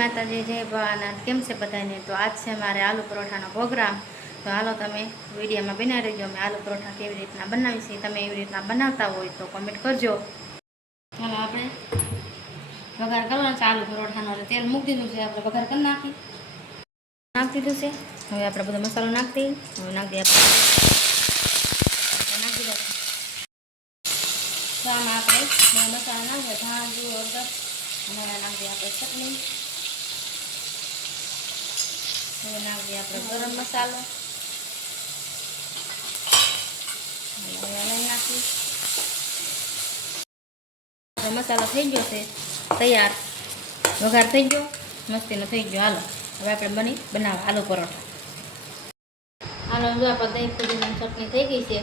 માતાજી, જય ભવાનાથ કેમ છે બધાને તો આજ છે મારે આલુ પરોઠાનો પ્રોગ્રામ. તો હાલો તમે વિડીયોમાં બનાવી રહેજો. અમે આલુ પરોઠા કેવી રીતના બનાવી છે તમે એવી રીતના બનાવતા હોય તો કોમેન્ટ કરજો. ચાલો આપણે વઘાર કરવાનો છે આલુ પરોઠાનો. તેલ મૂકી દીધું છે, આપણે વઘાર કરી નાખી નાખી દીધું છે. હવે આપણે બધો મસાલો નાખી હવે નાખી આપણે. નાખી દીધો તો આમાં આપણે મસાલા નાખીએ ધાણા હળદર. અને હવે નાખી આપણે ચટણી. હવે આપણે ગરમ મસાલો. હવે હલાવી નાખી મસાલો થઈ ગયો છે તૈયાર. વઘાર થઈ ગયો. મસ્તીનો થઈ ગયો. હાલો, હવે આપણે બની બનાવવા. આલુ પરોઠા. હાલો, જો આપણે દહીં પુદીનાની ચટણી થઈ ગઈ છે.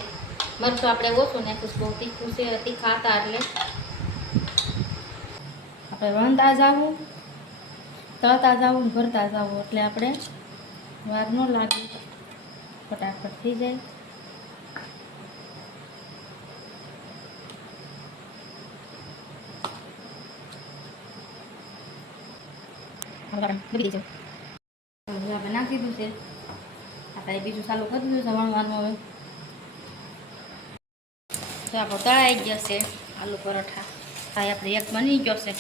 મરચું આપણે ઓછું નાખીશું, બહુ તીખું છે તીખા હતા એટલે. આપણે વણતા જાવું, તળતા જાવું ભરતા જાવું એટલે આપણે વાર ન લાગે. ફટાફટ થઈ જાય. હવે આપણે નાખી દીધું છે. આપણે બીજું ચાલુ કરી દીધું છે વણવાનું હવે. તો આપણો તળાઈ ગયો છે આલુ પરોઠા. આ આપણે એક બની ગયો છે.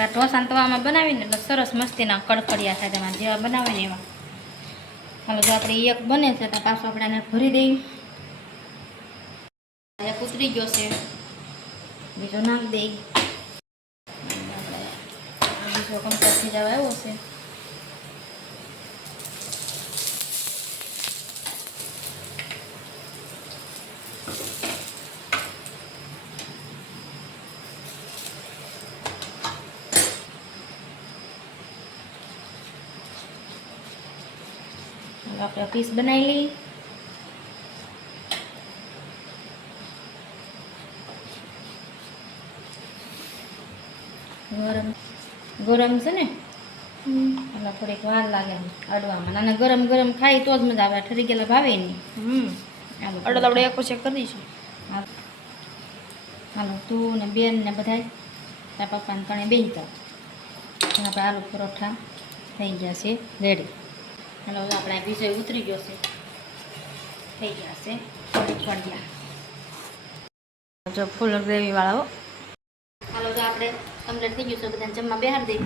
આ ઢોસાને તવામાં બનાવીને એટલે સરસ મસ્તીના કડકડિયા થાય તેમાં જેવા બનાવે ને એવા. હવે જો આપણે એક બને છે તો પાછું આપણે એને ભરી દઈએ એક ઉતરી ગયો છે. બીજો નાખી દઈ બીજો કમ્પ્લીટ થઈ જવા આવ્યો છે. હવે આપણે પીસ બનાવી લઈએ ગરમ ગરમ છે ને? એટલે થોડીક વાર લાગે અડવામાં. અને ગરમ ગરમ ખાઈ તો જ મજા આવે. ઠરી ગયેલા ભાવે નહીં. હમ. અડદ આપણે એક ચેક કરી દઈશું. હાલો તું ને બેન ને બધાય તારા પપ્પાને કણે બેસી આપણે આલુ પરોઠા થઈ ગયા છે રેડી હાલો હવે આપણે બીજો ઉતરી ગયો છે. થઈ ગયા છે. અઠવાડિયા જો ફૂલ ગ્રેવી વાળા હો. હાલો તો આપણે કમ્પ્લીટ થઈ ગયું છે. બધાને જમવા બેહાર દઈ